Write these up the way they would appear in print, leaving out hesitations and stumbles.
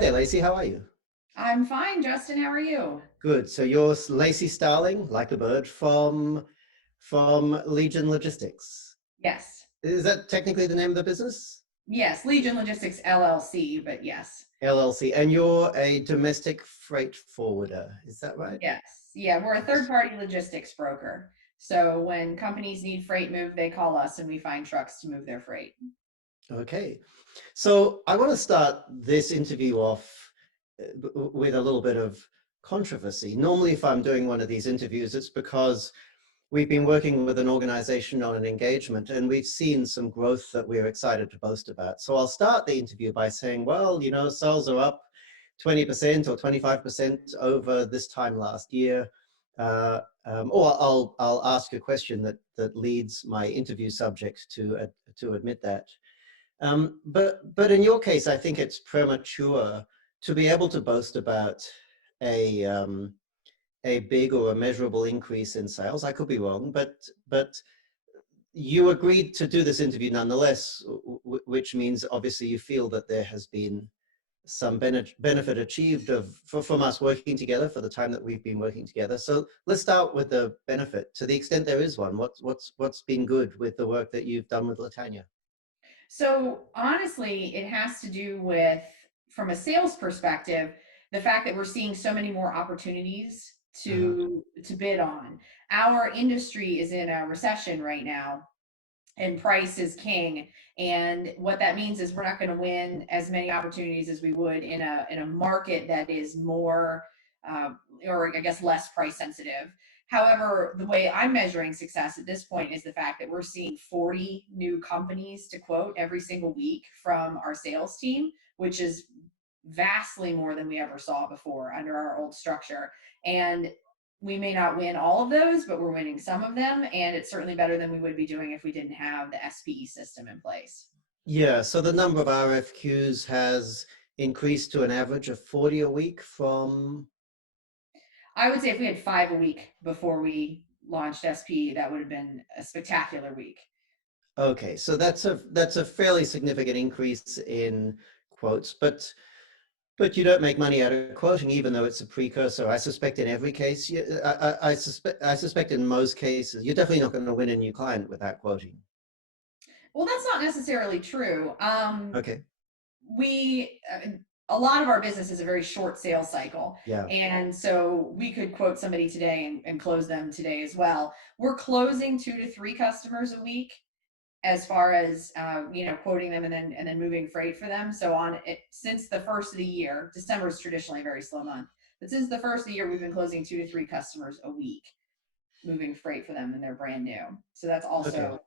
there, Lacy. How are you? I'm fine, Justin. How are you? Good. So you're Lacy Starling, like a bird, from Legion Logistics. Yes. Is that technically the name of the business? Yes, Legion Logistics LLC, but yes. LLC. And you're a domestic freight forwarder. Is that right? Yes. Yeah, we're a third-party logistics broker. So when companies need freight moved, they call us and we find trucks to move their freight. Okay. So I want to start this interview off with a little bit of controversy. Normally, if I'm doing one of these interviews, it's because we've been working with an organization on an engagement and we've seen some growth that we're excited to boast about. So I'll start the interview by saying, well, sales are up 20% or 25% over this time last year. Or I'll ask a question that leads my interview subject to admit that. But in your case, I think it's premature to be able to boast about a um, a big or a measurable increase in sales. I could be wrong, but you agreed to do this interview nonetheless, which means obviously you feel that there has been some benefit achieved from us working together for the time that we've been working together. So let's start with the benefit, to the extent there is one. What's been good with the work that you've done with Latanya? So honestly, it has to do with, from a sales perspective, the fact that we're seeing so many more opportunities Uh-huh. to bid on. Our industry is in a recession right now, and price is king. And what that means is we're not going to win as many opportunities as we would in a market that is more, uh, or I guess less price sensitive. However, the way I'm measuring success at this point is the fact that we're seeing 40 new companies to quote every single week from our sales team, which is vastly more than we ever saw before under our old structure. And we may not win all of those, but we're winning some of them. And it's certainly better than we would be doing if we didn't have the SPE system in place. Yeah, so the number of RFQs has increased to an average of 40 a week from. I would say if we had 5 a week before we launched SPE, that would have been a spectacular week. Okay, so that's a fairly significant increase in quotes, but you don't make money out of quoting, even though it's a precursor. I suspect in every case, I suspect in most cases, you're definitely not going to win a new client without quoting. Well, that's not necessarily true. Okay, We A lot of our business is a very short sales cycle, yeah, and so we could quote somebody today and close them today as well. We're closing 2 to 3 customers a week as far as quoting them and then moving freight for them. So on it, since the first of the year, December is traditionally a very slow month, but since the first of the year we've been closing 2 to 3 customers a week, moving freight for them, and they're brand new. So that's okay, also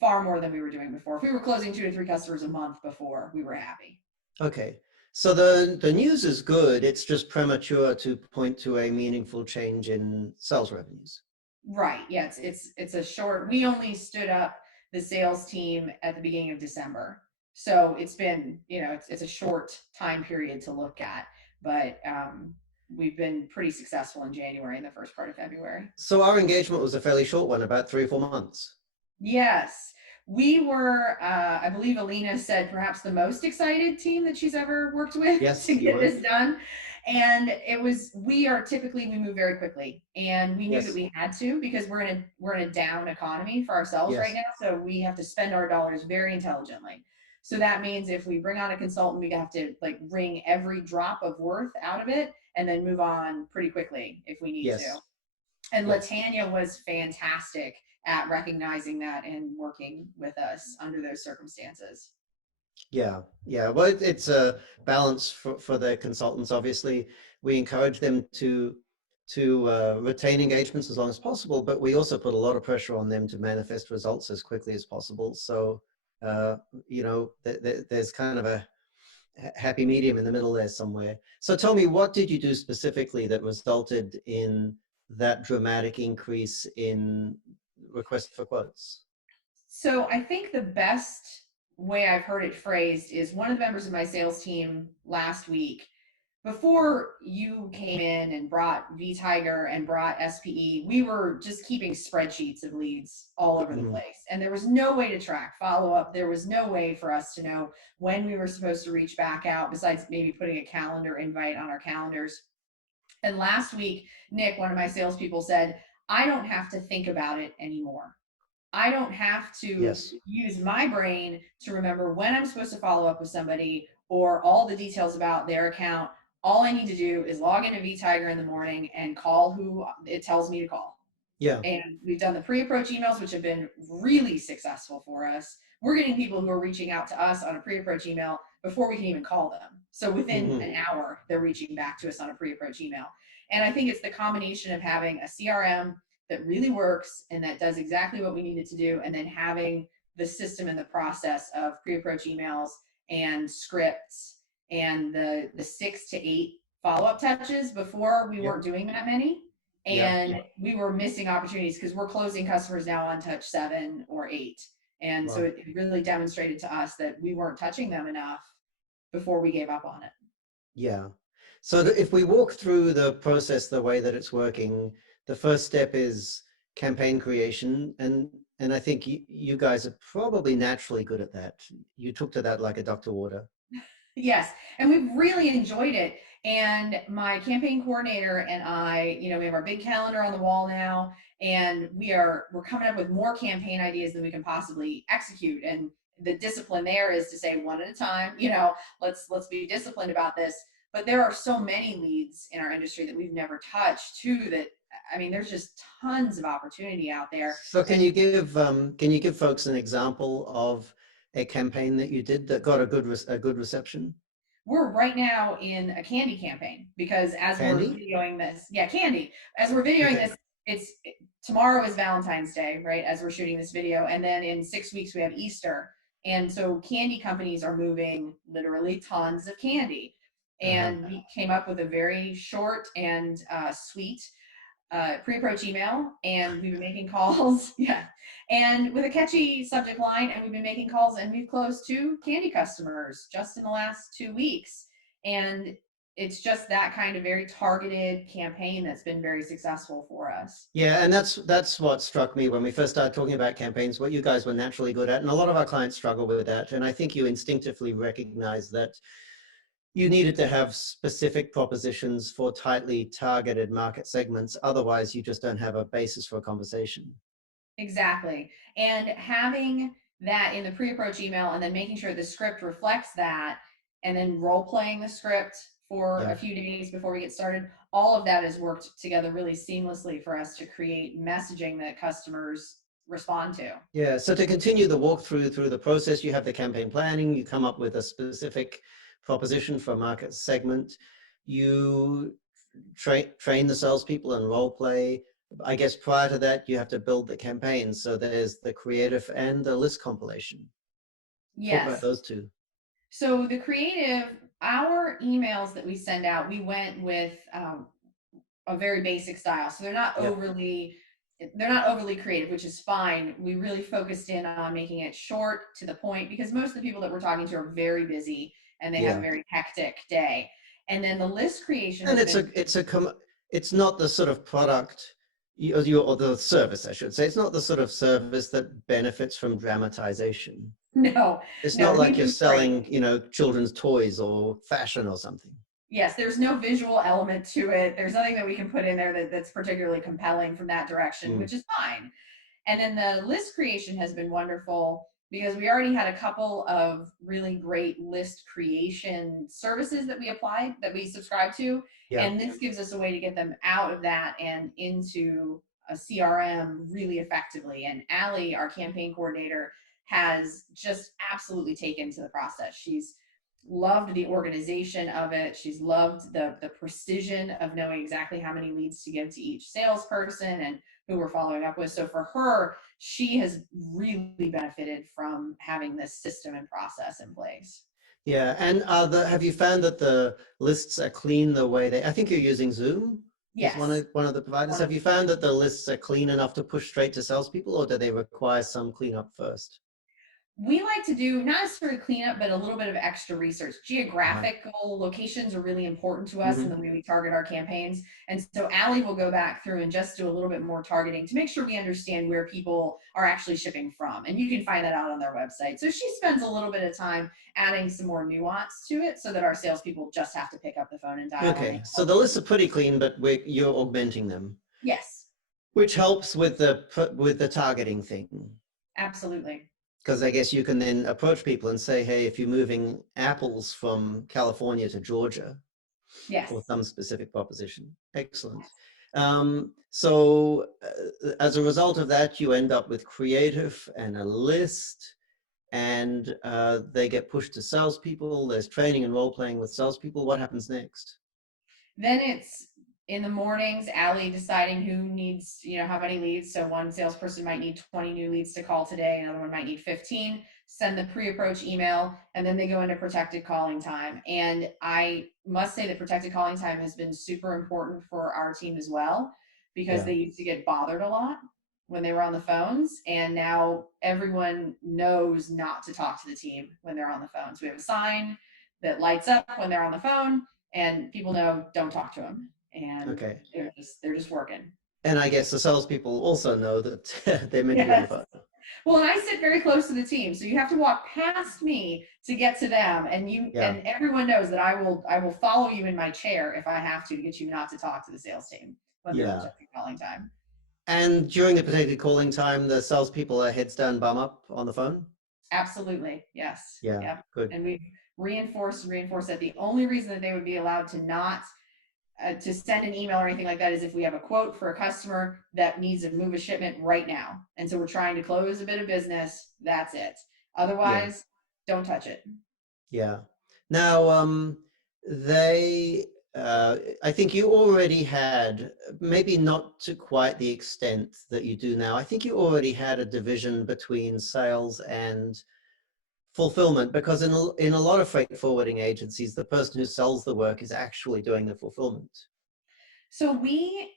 far more than we were doing before. If we were closing 2 to 3 customers a month before, we were happy. okay. So the news is good. It's just premature to point to a meaningful change in sales revenues. Right. Yeah, it's a short. We only stood up the sales team at the beginning of December. So it's been, it's a short time period to look at, but we've been pretty successful in January and the first part of February. So our engagement was a fairly short one, about 3 or 4 months. Yes. We were, I believe Alina said, perhaps the most excited team that she's ever worked with to Yes, you get were. this done. And we move very quickly. And we knew that Yes, we had to because we're in a down economy for ourselves right yes, now. So we have to spend our dollars very intelligently. So that means if we bring on a consultant, we have to like wring every drop of worth out of it and then move on pretty quickly if we need to. yes, And yes. Latanya was fantastic at recognizing that and working with us under those circumstances. Yeah, yeah. Well, it's a balance for the consultants. Obviously, we encourage them to retain engagements as long as possible, but we also put a lot of pressure on them to manifest results as quickly as possible. So, uh, there's kind of a happy medium in the middle there somewhere. So, tell me, what did you do specifically that resulted in that dramatic increase in requests for quotes? So I think the best way I've heard it phrased is one of the members of my sales team last week before you came in and brought V Tiger and brought SPE, we were just keeping spreadsheets of leads all over the Mhm. place. And there was no way to track follow up. There was no way for us to know when we were supposed to reach back out, besides maybe putting a calendar invite on our calendars. And last week, Nick, one of my salespeople, said, I don't have to think about it anymore. I don't have to Yes. use my brain to remember when I'm supposed to follow up with somebody or all the details about their account. All I need to do is log into vTiger in the morning and call who it tells me to call. Yeah. And we've done the pre-approach emails, which have been really successful for us. We're getting people who are reaching out to us on a pre-approach email before we can even call them. So within Mhm. an hour, they're reaching back to us on a pre-approach email. And I think it's the combination of having a CRM that really works and that does exactly what we need it to do, and then having the system and the process of pre-approach emails and scripts and the 6 to 8 follow-up touches. Before, we Yep. weren't doing that many, Yep. and we were missing opportunities because we're closing customers now on touch 7 or 8. And so Wow. it really demonstrated to us that we weren't touching them enough before we gave up on it. Yeah. So if we walk through the process the way that it's working, the first step is campaign creation, and I think you guys are probably naturally good at that. You took to that like a duck to water. Yes, and we've really enjoyed it. And my campaign coordinator and I, we have our big calendar on the wall now, and we're coming up with more campaign ideas than we can possibly execute. And the discipline there is to say one at a time, let's be disciplined about this. But there are so many leads in our industry that we've never touched too, that I mean, there's just tons of opportunity out there. So And can you give folks an example of a campaign that you did that got a good reception? we're right now in a candy campaign because as we're Candy? videoing this, yeah, candy. As we're videoing Okay. this, it's tomorrow is Valentine's Day, right? As we're shooting this video, and then in 6 weeks we have Easter, and so candy companies are moving literally tons of candy, Uh-huh. and we came up with a very short and sweet pre-approach email, and we've been making calls. Yeah, and with a catchy subject line, and we've been making calls, and we've closed 2 candy customers just in the last 2 weeks. And it's just that kind of very targeted campaign that's been very successful for us. Yeah, and that's what struck me when we first started talking about campaigns, what you guys were naturally good at, and a lot of our clients struggle with that. And I think you instinctively recognize that you needed to have specific propositions for tightly targeted market segments. Otherwise, you just don't have a basis for a conversation. Exactly. And having that in the pre-approach email and then making sure the script reflects that, and then role playing the script for Yeah. a few days before we get started, all of that has worked together really seamlessly for us to create messaging that customers respond to. Yeah. So to continue the walkthrough through the process, you have the campaign planning, you come up with a specific proposition for a market segment. You train the salespeople and role play. I guess prior to that, you have to build the campaign. So there's the creative and the list compilation. Talk about Yes. those two. So the creative, our emails that we send out, we went with a very basic style. So Yeah. they're not overly creative, which is fine. We really focused in on making it short to the point because most of the people that we're talking to are very busy and they have a Yeah. very hectic day. And then the list creation And has been it's not the sort of product or the service, I should say. It's not the sort of service that benefits from dramatization. no, It's no, not we've like you're been great. selling, children's toys or fashion or something. Yes, there's no visual element to it. There's nothing that we can put in there that's particularly compelling from that direction, Mm, which is fine. And then the list creation has been wonderful because we already had a couple of really great list creation services that we applied, that we subscribe to. yeah. And this gives us a way to get them out of that and into a CRM really effectively. And Allie, our campaign coordinator, has just absolutely taken to the process. She's loved the organization of it. She's loved the precision of knowing exactly how many leads to give to each salesperson and who we're following up with. So for her, she has really benefited from having this system and process in place. Yeah. And have you found that the lists are clean the way I think you're using Zoom is Yes. one of the providers. Have you found that the lists are clean enough to push straight to salespeople, or do they require some cleanup first? We like to do not necessarily cleanup, but a little bit of extra research. Uh-huh. Geographical locations are really important to us in the Hmm. way we target our campaigns. And so Allie will go back through and just do a little bit more targeting to make sure we understand where people are actually shipping from. And you can find that out on their website. So she spends a little bit of time adding some more nuance to it so that our salespeople just have to pick up the phone and dial and Okay, make so calls. the lists are pretty clean, but you're augmenting them, Yes, which helps with the targeting thing. absolutely. Because I guess you can then approach people and say, hey, if you're moving apples from California to Georgia for Yes. some specific proposition. Excellent. So as a result of that, you end up with creative and a list, and they get pushed to salespeople. There's training and role playing with salespeople. What happens next? Then it's in the mornings, Allie deciding who needs, how many leads. So one salesperson might need 20 new leads to call today, another one might need 15. Send the pre-approach email, and then they go into protected calling time. And I must say that protected calling time has been super important for our team as well, because Yeah. they used to get bothered a lot when they were on the phones, and now everyone knows not to talk to the team when they're on the phone. So we have a sign that lights up when they're on the phone, and people know don't talk to them, and Okay. they're just working. And I guess the salespeople also know that they're meant to be on the Yes. phone. Well, and I sit very close to the team, so you have to walk past me to get to them, and Yeah. everyone knows that I will follow you in my chair if I have to get you not to talk to the sales team when they're Yeah. protecting calling time. And during the protected calling time, the salespeople are heads down, bum up on the phone. Absolutely, yes, Yeah. yep. Good. And we reinforce that the only reason that they would be allowed to not to send an email or anything like that is if we have a quote for a customer that needs to move a shipment right now. And so we're trying to close a bit of business. That's it. Yeah. Otherwise, don't touch it. Yeah. Now, they, I think you already had, maybe not to quite the extent that you do now. I think you already had a division between sales and fulfillment, because in a lot of freight forwarding agencies, the person who sells the work is actually doing the fulfillment. So we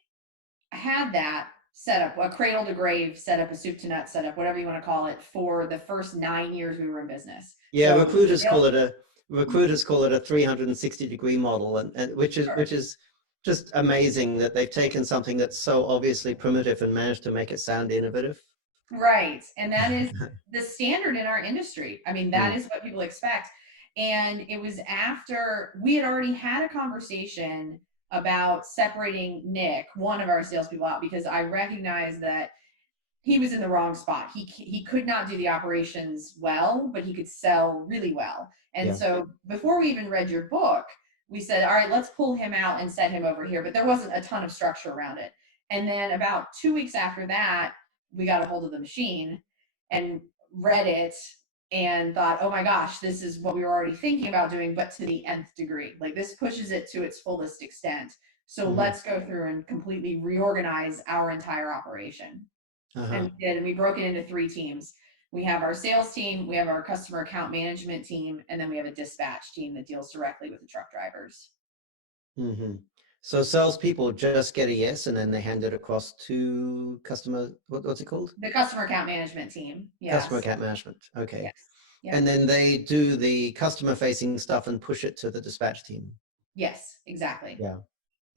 had that set up, a cradle to grave setup, a soup to nut setup, whatever you want to call it, for the first 9 years we were in business. Yeah, So recruiters call it a 360-degree model, and which is just amazing that they've taken something that's so obviously primitive and managed to make it sound innovative. right. And that is the standard in our industry. I mean, that Mm, is what people expect. And it was after we had already had a conversation about separating Nick, one of our salespeople, out because I recognized that he was in the wrong spot. He could not do the operations well, but he could sell really well. And yeah. so before we even read your book, we said, all right, let's pull him out and set him over here. But there wasn't a ton of structure around it. And then about 2 weeks after that, we got a hold of the machine and read it and thought, oh my gosh, this is what we were already thinking about doing, but to the nth degree. Like this pushes it to its fullest extent. So Hmm. let's go through and completely reorganize our entire operation. And Uh-huh. we did, and we broke it into 3 teams. We have our sales team, we have our customer account management team, and then we have a dispatch team that deals directly with the truck drivers. Hmm. So salespeople just get a yes, and then they hand it across to customer. What's it called? The customer account management team, Customer yes, account management. Okay. yes, yep, And then they do the customer facing stuff and push it to the dispatch team. yes, exactly. Yeah.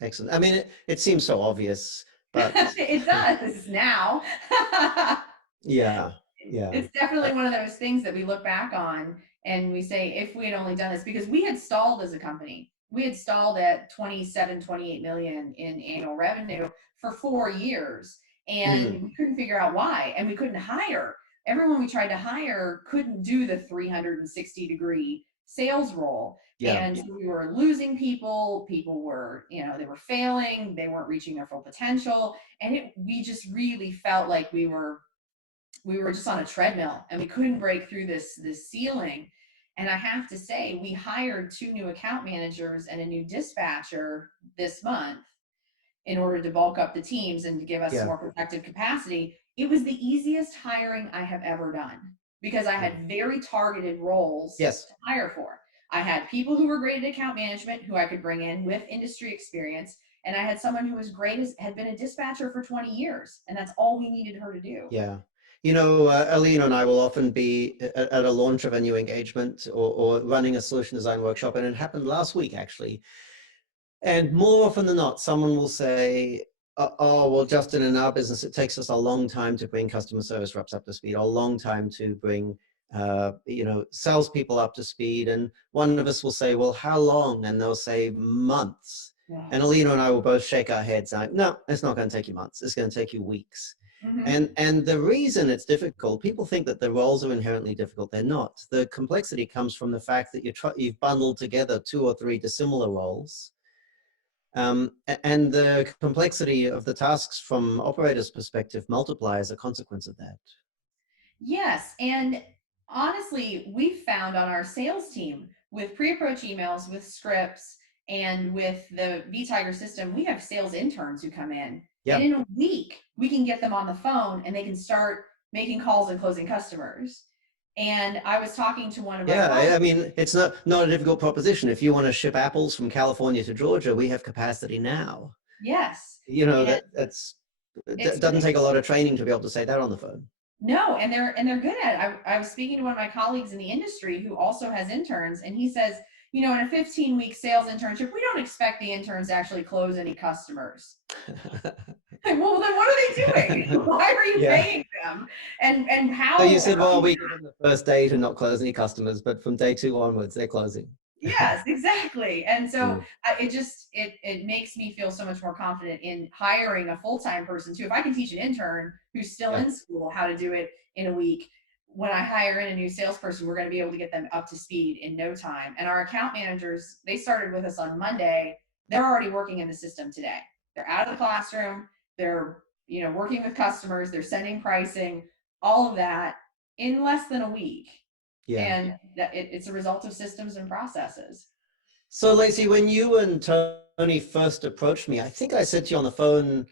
Excellent. I mean, it seems so obvious, but It does now. yeah, yeah. It's Uh, definitely one of those things that we look back on and we say, if we had only done this, because we had stalled as a company. We had stalled at 27, 28 million in annual revenue for 4 years, and mhm. we couldn't figure out why. And we couldn't hire. Everyone we tried to hire couldn't do the 360-degree sales role. Yeah, And we were losing people. People were, they were failing. They weren't reaching their full potential. And we just really felt like we were just on a treadmill and we couldn't break through this ceiling. And I have to say, we hired 2 new account managers and a new dispatcher this month in order to bulk up the teams and to give us yeah, more productive capacity. It was the easiest hiring I have ever done because I yeah. had very targeted roles Yes, to hire for. I had people who were great at account management who I could bring in with industry experience. And I had someone who was great as had been a dispatcher for 20 years. And that's all we needed her to do. yeah. Alina and I will often be at a launch of a new engagement or running a solution design workshop, and it happened last week actually. And more often than not, someone will say, "Oh, well, Justin, in our business, it takes us a long time to bring customer service reps up to speed, a long time to bring, salespeople up to speed." And one of us will say, "Well, how long?" And they'll say, "Months." Yeah. And Alina and I will both shake our heads like, "No, it's not going to take you months. It's going to take you weeks." Hmm. And the reason it's difficult, people think that the roles are inherently difficult. They're not. The complexity comes from the fact that you've bundled together two or three dissimilar roles, and the complexity of the tasks from operators' perspective multiply as a consequence of that. Yes. And honestly, we found on our sales team with pre approach emails, with scripts, and with the vTiger system, we have sales interns who come in. And Yeah, in a week, we can get them on the phone and they can start making calls and closing customers. And I was talking to one of my yeah. colleagues. I mean, it's not a difficult proposition. If you want to ship apples from California to Georgia, we have capacity now. Yes. You know And that's it's it doesn't ridiculous. take a lot of training to be able to say that on the phone. No, and they're good at it. I was speaking to one of my colleagues in the industry who also has interns, and he says, in a 15-week sales internship, we don't expect the interns to actually close any customers. Like, well, then what are they doing? Why are you Yeah. paying them? And So you how said, well, do you we give them the first day to not close any customers, but from day two onwards, they're closing. Yes, exactly. And so Mm, it makes me feel so much more confident in hiring a full-time person too. If I can teach an intern who's still yeah, in school how to do it in a week, when I hire in a new salesperson, we're going to be able to get them up to speed in no time. And our account managers, they started with us on Monday. They're already working in the system today. They're out of the classroom. They're, working with customers. They're sending pricing, all of that in less than a week. yeah. And it's a result of systems and processes. So, Lacey, when you and Tony first approached me, I think I said to you on the phone,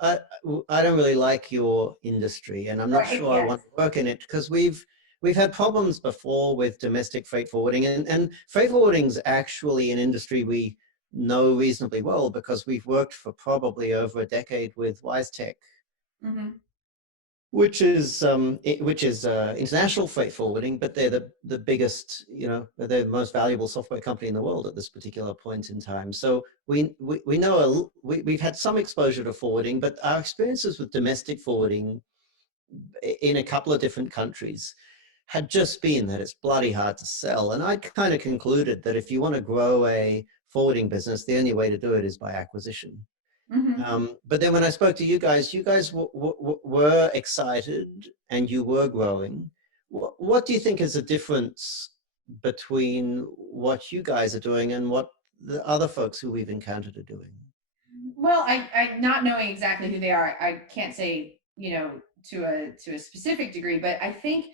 I don't really like your industry, and I'm not Right. sure I Yes. want to work in it because we've had problems before with domestic freight forwarding, and freight forwarding is actually an industry we know reasonably well because we've worked for probably over a decade with WiseTech, Hmm. which is international freight forwarding, but they're the biggest, they're the most valuable software company in the world at this particular point in time. So we know we've had some exposure to forwarding, but our experiences with domestic forwarding in a couple of different countries had just been that it's bloody hard to sell. And I kind of concluded that if you want to grow a forwarding business, the only way to do it is by acquisition. Hmm. But then when I spoke to you guys were excited and you were growing. What do you think is the difference between what you guys are doing and what the other folks who we've encountered are doing? Well, I not knowing exactly who they are, I can't say, to a specific degree, but I think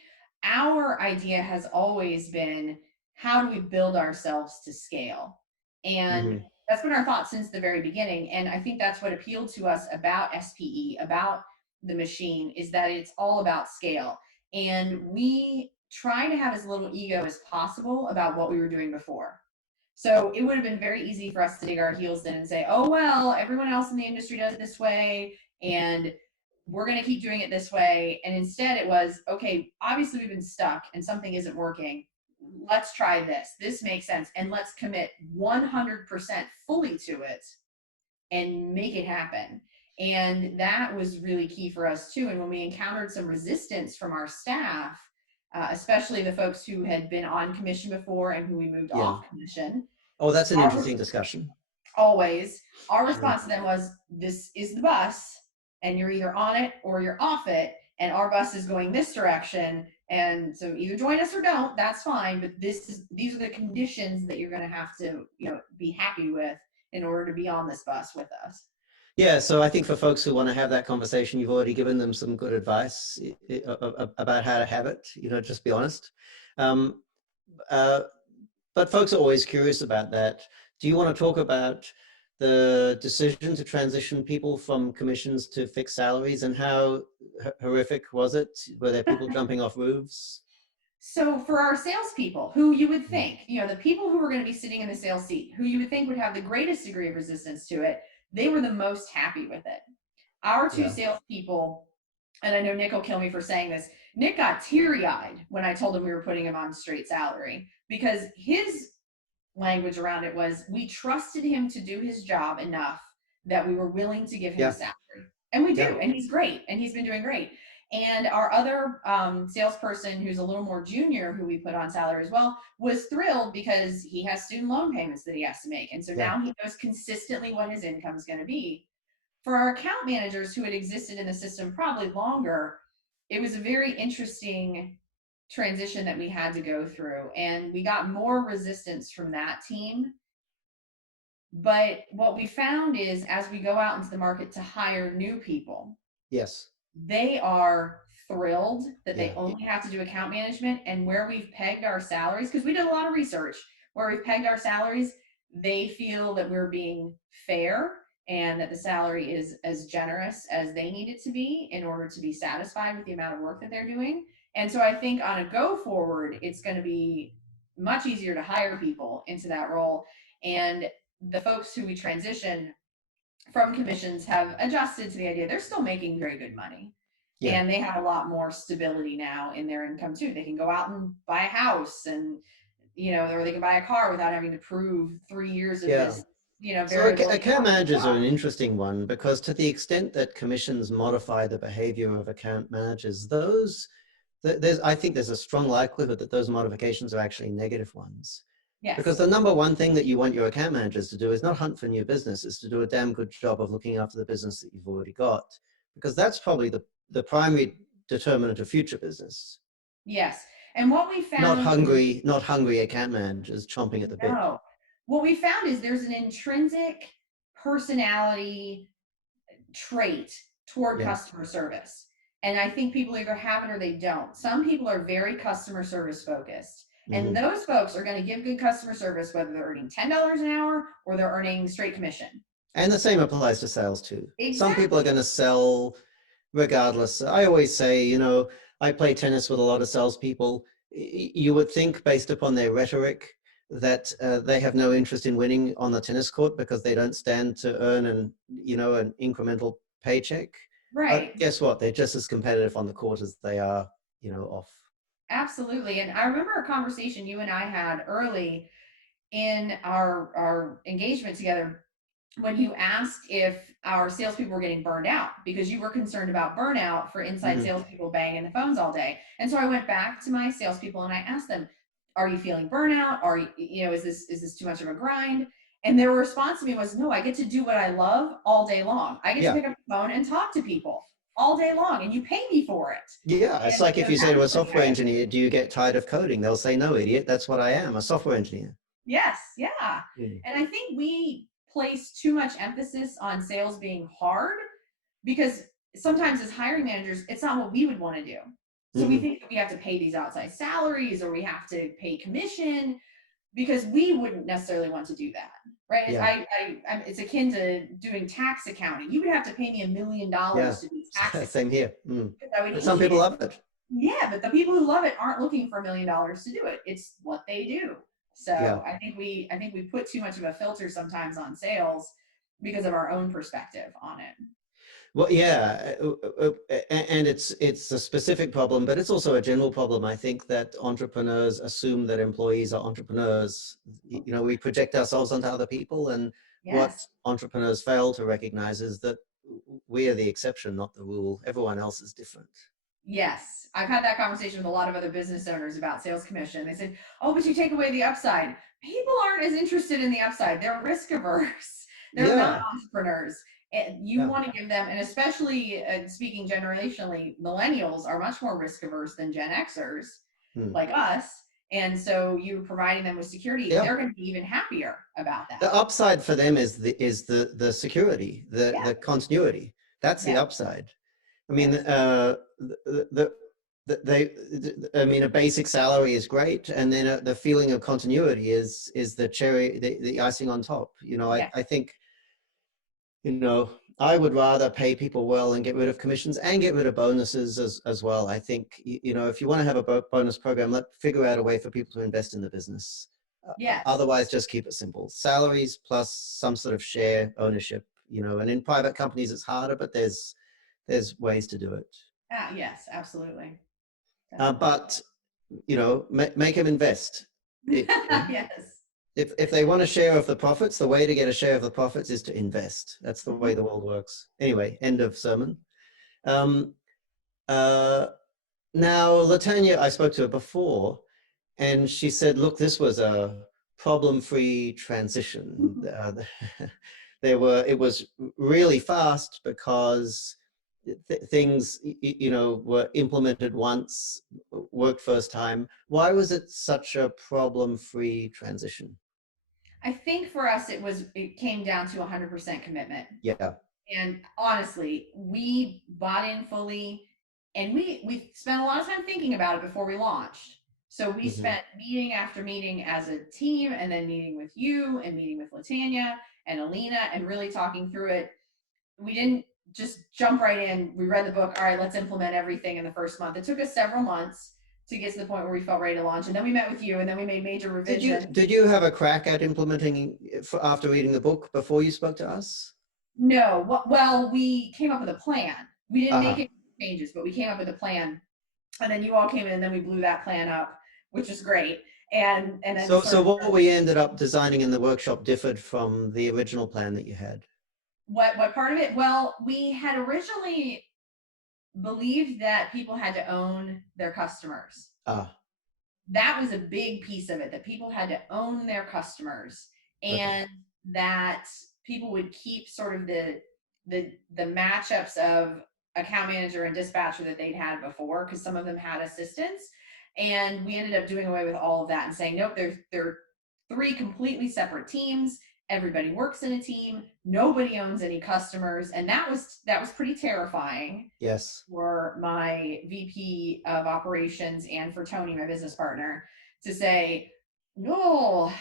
our idea has always been, how do we build ourselves to scale? And Hmm. that's been our thought since the very beginning. And I think that's what appealed to us about SPE, about the machine, is that it's all about scale. And we try to have as little ego as possible about what we were doing before. So it would have been very easy for us to dig our heels in and say, oh, well, everyone else in the industry does it this way, and we're going to keep doing it this way. And instead, it was, okay, obviously we've been stuck and something isn't working. Let's try this. This makes sense. And let's commit 100% fully to it and make it happen. And that was really key for us too. And when we encountered some resistance from our staff, especially the folks who had been on commission before and who we moved Yeah. off commission, Oh, that's an our interesting discussion. always our Yeah. response to them was, this is the bus, and you're either on it or you're off it, and our bus is going this direction, and so either join us or don't, that's fine, but these are the conditions that you're going to have to be happy with in order to be on this bus with us. Yeah, so I think for folks who want to have that conversation, you've already given them some good advice about how to have it. Just be honest. Um, uh, but folks are always curious about that. Do you want to talk about the decision to transition people from commissions to fixed salaries and how horrific was it? Were there people jumping off roofs? So for our salespeople, who you would Mm, think, the people who were going to be sitting in the sales seat, who you would think would have the greatest degree of resistance to it, they were the most happy with it. Our two yeah. salespeople and I know Nick will kill me for saying this. Nick got teary eyed when I told him we were putting him on straight salary because his language around it was we trusted him to do his job enough that we were willing to give him a Yeah. salary. And we Yeah. do. And he's great. And he's been doing great. And our other salesperson, who's a little more junior, who we put on salary as well, was thrilled because he has student loan payments that he has to make. And so Yeah. now he knows consistently what his income is going to be. For our account managers who had existed in the system probably longer, it was a very interesting transition that we had to go through. And we got more resistance from that team. But what we found is as we go out into the market to hire new people, Yes. they are thrilled that they Yeah. only have to do account management. And where we've pegged our salaries, because we did a lot of research, where we've pegged our salaries, they feel that we're being fair and that the salary is as generous as they need it to be in order to be satisfied with the amount of work that they're doing. And so I think on a go forward, it's going to be much easier to hire people into that role. And the folks who we transition from commissions have adjusted to the idea they're still making very good money, Yeah. and they have a lot more stability now in their income too. They can go out and buy a house, and or they can buy a car without having to prove 3 years of Yeah. this So variable account income managers are stuff. an interesting one because to the extent that commissions modify the behavior of account managers, I think there's a strong likelihood that those modifications are actually negative ones. Because Yes. the number one thing that you want your account managers to do is not hunt for new business, is to do a damn good job of looking after the business that you've already got. Because that's probably the primary determinant of future business. Yes. And what we Not found is hungry, not hungry account managers chomping at the bit. no. What we found is there's an intrinsic personality trait toward Yeah. customer service. And I think people either have it or they don't. Some people are very customer service focused. And Mm-hmm. those folks are going to give good customer service whether they're earning $10 an hour or they're earning straight commission. And the same applies to sales too. Some people are Exactly. going to sell regardless. I always say, I play tennis with a lot of salespeople. You would think, based upon their rhetoric, that they have no interest in winning on the tennis court because they don't stand to earn an incremental paycheck. But Right. guess what? They're just as competitive on the court as they are, off. Absolutely. And I remember a conversation you and I had early in our engagement together when you asked if our salespeople were getting burned out because you were concerned about burnout for inside Mm-hmm. salespeople banging the phones all day. And so I went back to my salespeople and I asked them, "Are you feeling burnout? Are is this too much of a grind?" And their response to me was, "No, I get to do what I love all day long. I get to Yeah. pick up the phone and talk to people all day long, and you pay me for it." Yeah, it's And like if you say to that's a the software way. engineer, "Do you get tired of coding?" They'll say, "No, idiot. That's what I am, a software engineer." Yes, yeah. Mm. And I think we place too much emphasis on sales being hard because sometimes as hiring managers, it's not what we would want to do. So we Mm-hmm. think that we have to pay these outside salaries or we have to pay commission because we wouldn't necessarily want to do that, right? Yeah. It's akin to doing tax accounting. You would have to pay me $1 million Yeah. to do tax accounting Same here. Mm. because I would But some hate people it. love it. Yeah, but the people who love it aren't looking for $1 million to do it. It's what they do. Yeah. So I think we put too much of a filter sometimes on sales because of our own perspective on it. Well, yeah, and it's a specific problem, but it's also a general problem. I think that entrepreneurs assume that employees are entrepreneurs. We project ourselves onto other people, and what Yes. entrepreneurs fail to recognize is that we are the exception, not the rule. Everyone else is different. Yes. I've had that conversation with a lot of other business owners about sales commission. They said, "Oh, but you take away the upside." People aren't as interested in the upside. They're risk averse. They're not Yeah, entrepreneurs. And you yeah. want to give them, and especially speaking generationally, millennials are much more risk averse than Gen Xers Hmm. like us. And so you're providing them with security. Yeah. They're going to be even happier about that. The upside for them is the security, Yeah. the continuity. That's the Yes. upside. I mean, Yes. I mean, a basic salary is great, and then the feeling of continuity is the cherry, the icing on top. Yes. I think, I would rather pay people well and get rid of commissions and get rid of bonuses as well. I think, if you want to have a bonus program, figure out a way for people to invest in the business. Yes. Otherwise, just keep it simple. Salaries plus some sort of share ownership, and in private companies, it's harder, but there's ways to do it. Ah, yes, absolutely. Definitely. But make them invest. It, Yes. if they want a share of the profits, the way to get a share of the profits is to invest. That's the way Mhm. the world works. Anyway, end of sermon. Um, uh, Now, Latanya, I spoke to her before, and she said, look, this was a problem-free transition. It was really fast because things, were implemented once, worked first time. Why was it such a problem-free transition? I think for us, it came down to 100% commitment. Yeah. And honestly, we bought in fully, and we spent a lot of time thinking about it before we launched. So we Hmm. spent meeting after meeting as a team, and then meeting with you and meeting with Latanya and Alina, and really talking through it. We didn't just jump right in. We read the book. All right, let's implement everything in the first month. It took us several months to get to the point where we felt ready to launch, and then we met with you, and then we made major Did you revisions. did you have a crack at implementing after reading the book before you spoke to us? No, well, we came up with a plan. We didn't make Ah. any changes, but we came up with a plan, and then you all came in, and then we blew that plan up, which is great. And then So, sort so of what we ended up designing in the workshop differed from the original plan that you had. what part of it? Well, we had originally believed that people had to own their customers. Ah, That was a big piece of it, that people had to own their customers, okay. and that people would keep sort of the matchups of account manager and dispatcher that they'd had before, because some of them had assistants. And we ended up doing away with all of that and saying, nope, they're three completely separate teams. Everybody works in a team. Nobody owns any customers, and that was pretty terrifying Yes. for my VP of operations and for Tony, my business partner, to say, no,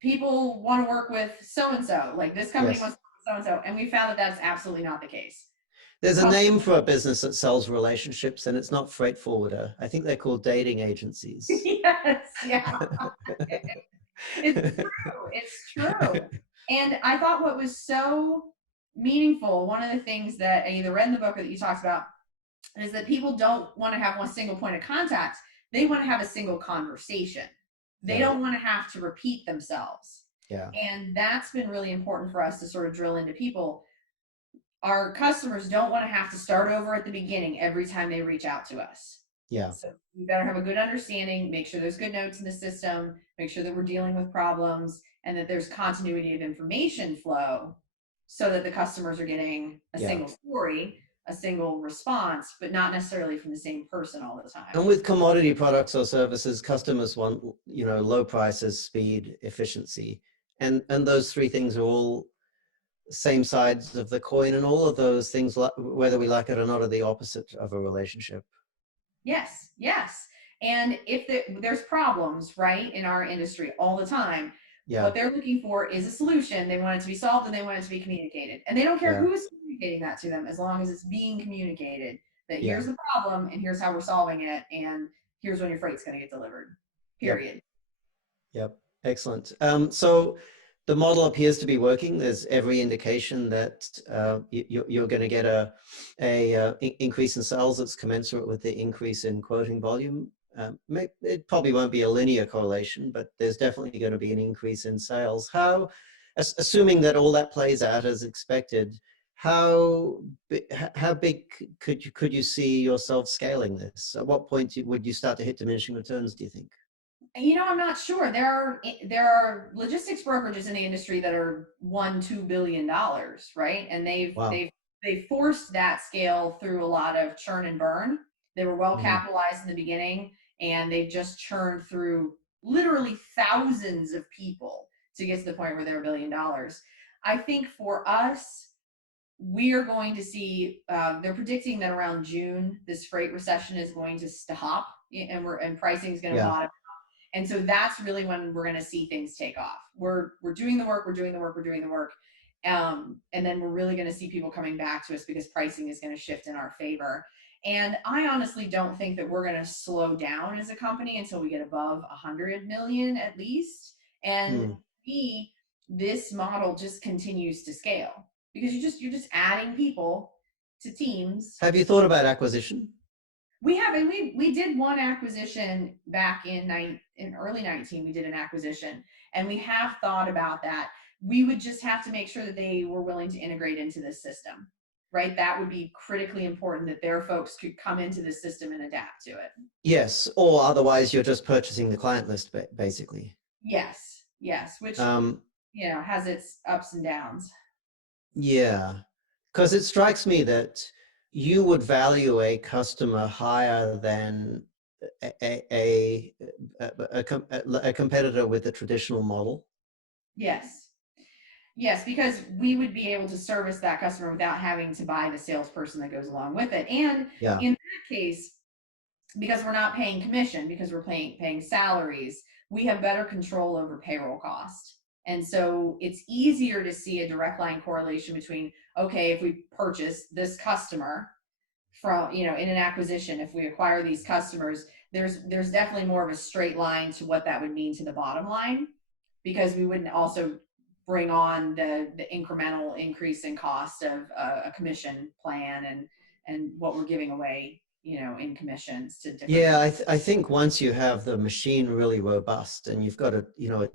people want to work with so and so. Like, this company Yes. wants to work with so and so. And we found that that's absolutely not the case. There's a Customers, name for a business that sells relationships, and it's not freight forwarder. I think they're called dating agencies. yes, yeah, it's true. It's true. And I thought what was so meaningful, one of the things that I either read in the book or that you talked about, is that people don't want to have one single point of contact. They want to have a single conversation. They Yeah. don't want to have to repeat themselves. Yeah. And that's been really important for us to sort of drill into people. Our customers don't want to have to start over at the beginning every time they reach out to us. Yeah. So we better have a good understanding, make sure there's good notes in the system, make sure that we're dealing with problems, and that there's continuity of information flow, so that the customers are getting a Yeah. single story, a single response, but not necessarily from the same person all the And time. with commodity products or services, customers want, low prices, speed, efficiency. And those three things are all same sides of the coin, and all of those things, whether we like it or not, are the opposite of a relationship. Yes, yes. And if there's problems, right, in our industry all the time, Yeah. what they're looking for is a solution. They want it to be solved, and they want it to be communicated. And they don't care Yeah. who is communicating that to them, as long as it's being communicated that Yeah. here's the problem and here's how we're solving it, and here's when your freight's going to get delivered. Yep. Period. Yep. Excellent. So the model appears to be working. There's every indication that you're going to get a increase in sales that's commensurate with the increase in quoting volume. It probably won't be a linear correlation, but there's definitely going to be an increase in sales. Assuming that all that plays out as expected, how how big could you see yourself scaling this? At what point would you start to hit diminishing returns, do you think? I'm not sure. There are logistics brokerages in the industry that are $1-2 billion, right? And they've Wow. they've they forced that scale through a lot of churn and burn. They were well Mhm. capitalized in the beginning, and they've just churned through literally thousands of people to get to the point where they're $1 billion. I think for us, we are going to see. They're predicting that around June, this freight recession is going to stop, and pricing is going to Yeah. bottom, and so that's really when we're going to see things take off. We're doing the work, we're doing the work, we're doing the work. And then we're really going to see people coming back to us because pricing is going to shift in our favor. And I honestly don't think that we're going to slow down as a company until we get above 100 million at least. And Hmm. B, this model just continues to scale, because you're just adding people, to teams. Have you thought about acquisition? We have, and we did one acquisition back in early 19. We did an acquisition, and we have thought about that. We would just have to make sure that they were willing to integrate into this system, right? That would be critically important, that their folks could come into the system and adapt to it. Yes, or otherwise you're just purchasing the client list, basically. Yes, yes, which Um, has its ups and downs. yeah, because it strikes me that you would value a customer higher than a, a, a competitor with a traditional model. Yes. Yes, because we would be able to service that customer without having to buy the salesperson that goes along with it. And Yeah. in that case, because we're not paying commission, because we're paying salaries, we have better control over payroll cost. And so it's easier to see a direct line correlation between, okay, if we purchase this customer from, in an acquisition, if we acquire these customers, there's definitely more of a straight line to what that would mean to the bottom line, because we wouldn't also bring on the incremental increase in cost of a commission plan and what we're giving away, in commissions to different Yeah, people. I think once you have the machine really robust and you've got a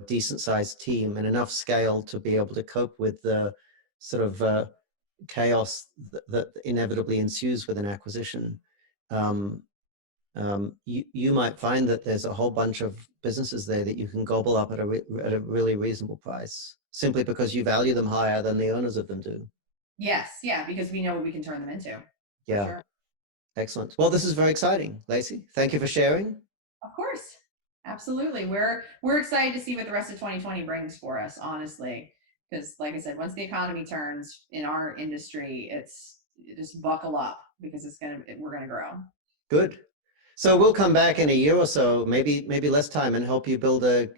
decent sized team and enough scale to be able to cope with the sort of chaos that inevitably ensues with an acquisition, um, you might find that there's a whole bunch of businesses there that you can gobble up at a really reasonable price, simply because you value them higher than the owners of them do. Yes, yeah, because we know what we can turn them into, for Yeah, sure. excellent. Well, this is very exciting, Lacy. Thank you for sharing. Of course. Absolutely. We're excited to see what the rest of 2020 brings for us, honestly. Because like I said, once the economy turns in our industry, it's just buckle up, because we're gonna grow. Good. So we'll come back in a year or so, maybe less time, and help you build a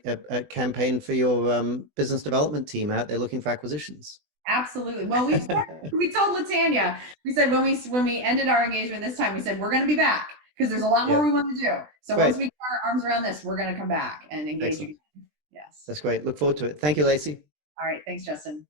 campaign for your business development team out there looking for acquisitions. Absolutely. Well, we told Latanya, we said when we ended our engagement this time, we said we're gonna be back because there's a lot more Yeah, we want to do. So great. once we get our arms around this, we're gonna come back and engage Excellent. again. Yes. That's great. Look forward to it. Thank you, Lacy. All right. Thanks, Justin.